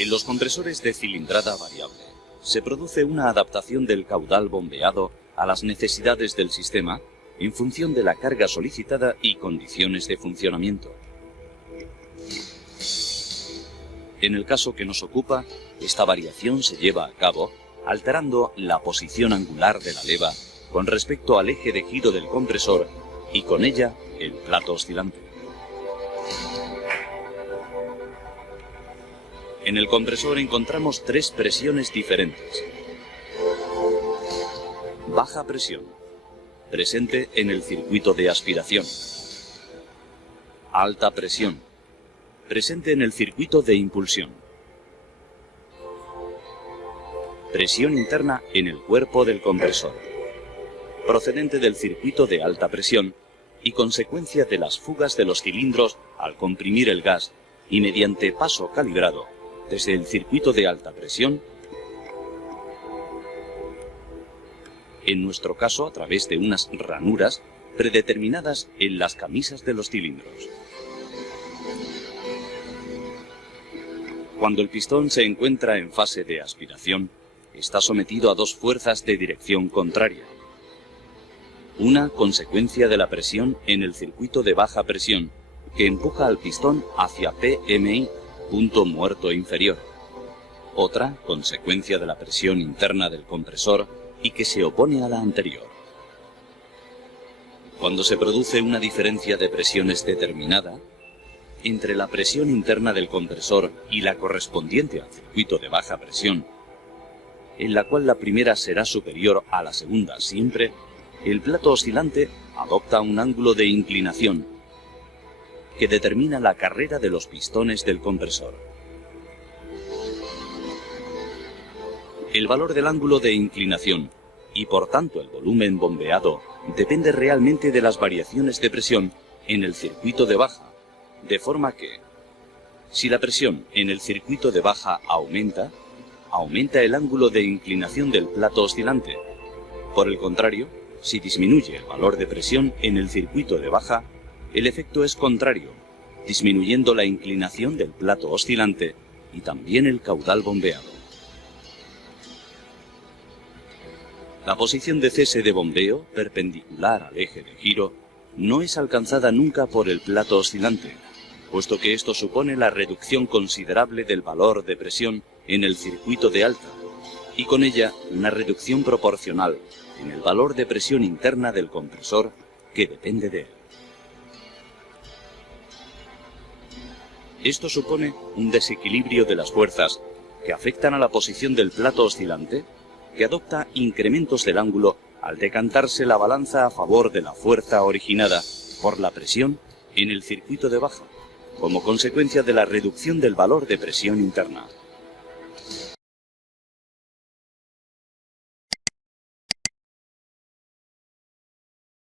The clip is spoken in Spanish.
En los compresores de cilindrada variable se produce una adaptación del caudal bombeado a las necesidades del sistema en función de la carga solicitada y condiciones de funcionamiento. En el caso que nos ocupa, esta variación se lleva a cabo alterando la posición angular de la leva con respecto al eje de giro del compresor y con ella el plato oscilante. En el compresor encontramos tres presiones diferentes. Baja presión, presente en el circuito de aspiración. Alta presión, presente en el circuito de impulsión. Presión interna en el cuerpo del compresor, procedente del circuito de alta presión y consecuencia de las fugas de los cilindros al comprimir el gas y mediante paso calibrado desde el circuito de alta presión, en nuestro caso a través de unas ranuras predeterminadas en las camisas de los cilindros. Cuando el pistón se encuentra en fase de aspiración, está sometido a dos fuerzas de dirección contraria. Una consecuencia de la presión en el circuito de baja presión, que empuja al pistón hacia PMI, punto muerto inferior. Otra consecuencia de la presión interna del compresor y que se opone a la anterior. Cuando se produce una diferencia de presiones determinada, entre la presión interna del compresor y la correspondiente al circuito de baja presión, en la cual la primera será superior a la segunda siempre, el plato oscilante adopta un ángulo de inclinación que determina la carrera de los pistones del compresor. El valor del ángulo de inclinación y por tanto el volumen bombeado depende realmente de las variaciones de presión en el circuito de baja, de forma que, si la presión en el circuito de baja aumenta el ángulo de inclinación del plato oscilante. Por el contrario, si disminuye el valor de presión en el circuito de baja, el efecto es contrario, disminuyendo la inclinación del plato oscilante y también el caudal bombeado. La posición de cese de bombeo, perpendicular al eje de giro, no es alcanzada nunca por el plato oscilante, puesto que esto supone la reducción considerable del valor de presión en el circuito de alta, y con ella una reducción proporcional en el valor de presión interna del compresor que depende de él. Esto supone un desequilibrio de las fuerzas que afectan a la posición del plato oscilante, que adopta incrementos del ángulo al decantarse la balanza a favor de la fuerza originada por la presión en el circuito de baja, como consecuencia de la reducción del valor de presión interna.